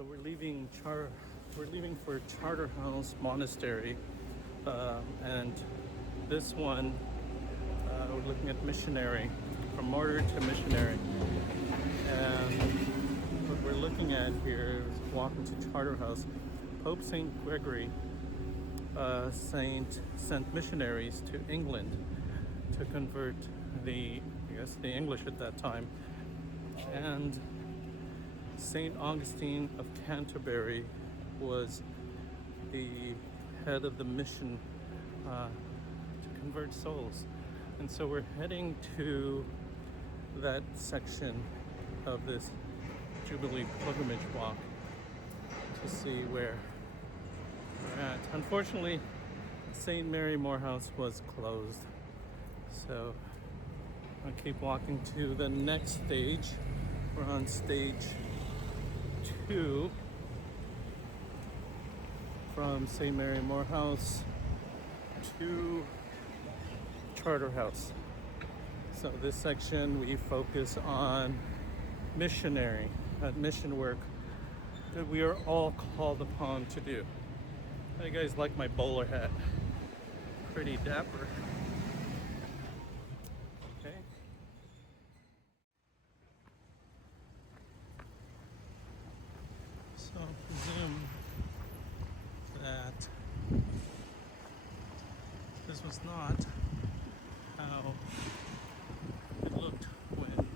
So we're leaving for Charterhouse Monastery, and this one we're looking at Missionary, from martyr to missionary. And what we're looking at here is walking to Charterhouse. Pope St Gregory sent missionaries to England to convert the English at that time, and St Augustine of Canterbury was the head of the mission to convert souls. And so we're heading to that section of this Jubilee pilgrimage walk to see where we're at. Unfortunately, St Mary Moorfields was closed. So I'll keep walking to the next stage. We're on stage 2 from St Mary Moorfields to Charterhouse. So this section we focus on missionary, mission work that we are all called upon to do. How you guys like my bowler hat? Pretty dapper. Okay. So I presume that this was not how it looked when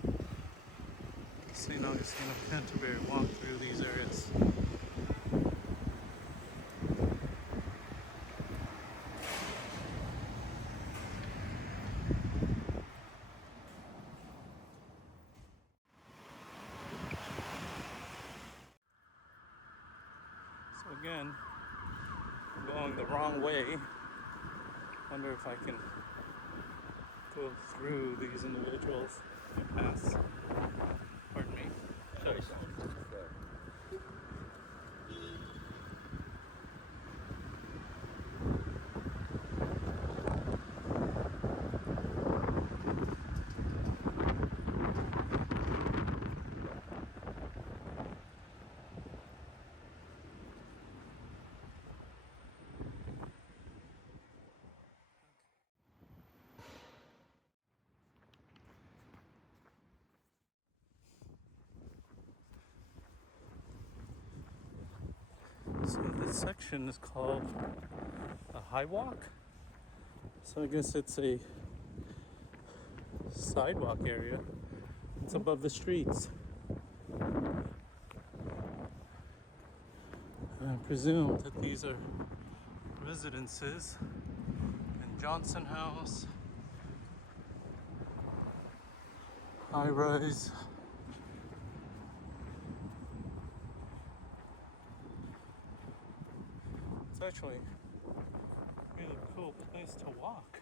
St. Augustine of Canterbury walked through these areas. So again, I'm going the wrong way. Wonder if I can go through these individuals and pass. Pardon me. Sorry. So this section is called a high walk. So I guess it's a sidewalk area. It's above the streets. I presume that these are residences in Johnson House, high rise. It's actually a really cool place to walk.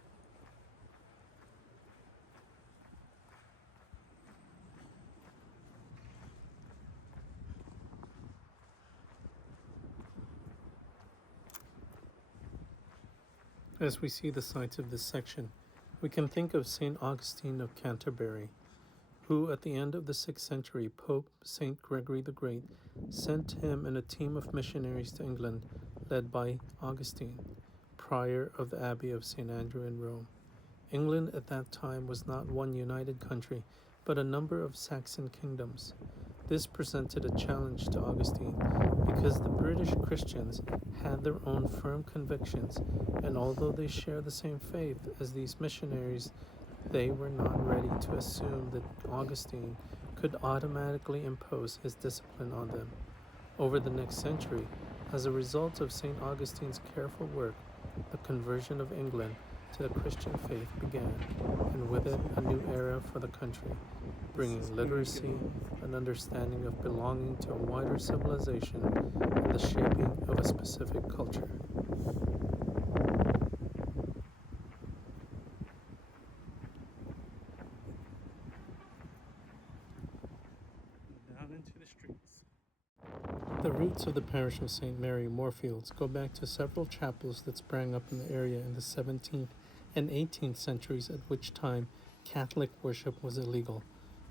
As we see the sites of this section, we can think of St. Augustine of Canterbury, who at the end of the 6th century, Pope St. Gregory the Great sent him and a team of missionaries to England led by Augustine, prior of the Abbey of St. Andrew in Rome. England at that time was not one united country, but a number of Saxon kingdoms. This presented a challenge to Augustine because the British Christians had their own firm convictions, and although they share the same faith as these missionaries, they were not ready to assume that Augustine could automatically impose his discipline on them. Over the next century, as a result of St. Augustine's careful work, the conversion of England to the Christian faith began, and with it a new era for the country, bringing literacy, an understanding of belonging to a wider civilization, and the shaping of a specific culture. Down into the streets. The roots of the parish of St Mary Moorfields go back to several chapels that sprang up in the area in the 17th and 18th centuries, at which time Catholic worship was illegal.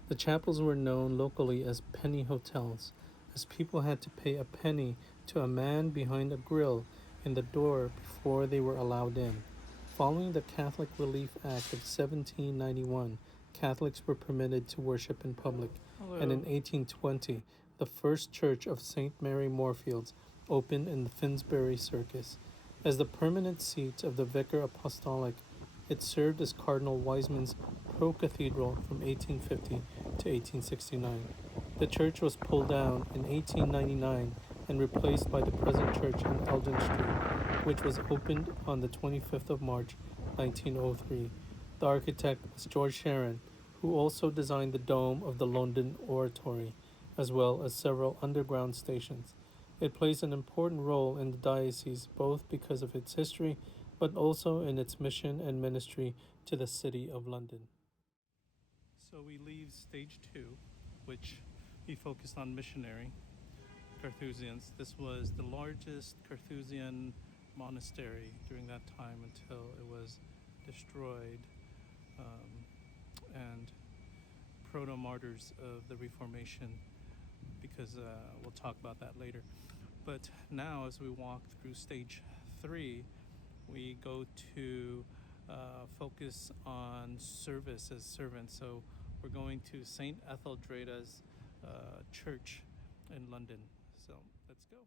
The chapels were known locally as penny hotels, as people had to pay a penny to a man behind a grill in the door before they were allowed in. Following the Catholic Relief Act of 1791, Catholics were permitted to worship in public, and in 1820, the first church of St Mary Moorfields opened in the Finsbury Circus. As the permanent seat of the Vicar Apostolic, it served as Cardinal Wiseman's pro-cathedral from 1850 to 1869. The church was pulled down in 1899 and replaced by the present church on Eldon Street, which was opened on the 25th of March, 1903. The architect was George Sharon, who also designed the dome of the London Oratory, as well as several underground stations. It plays an important role in the diocese both because of its history, but also in its mission and ministry to the City of London. So we leave stage 2, which we focused on Missionary, Carthusians. This was the largest Carthusian monastery during that time until it was destroyed, and proto-martyrs of the Reformation, because we'll talk about that later. But now, as we walk through stage 3, we go to focus on service as servants. So we're going to St. Etheldreda's church in London. So let's go.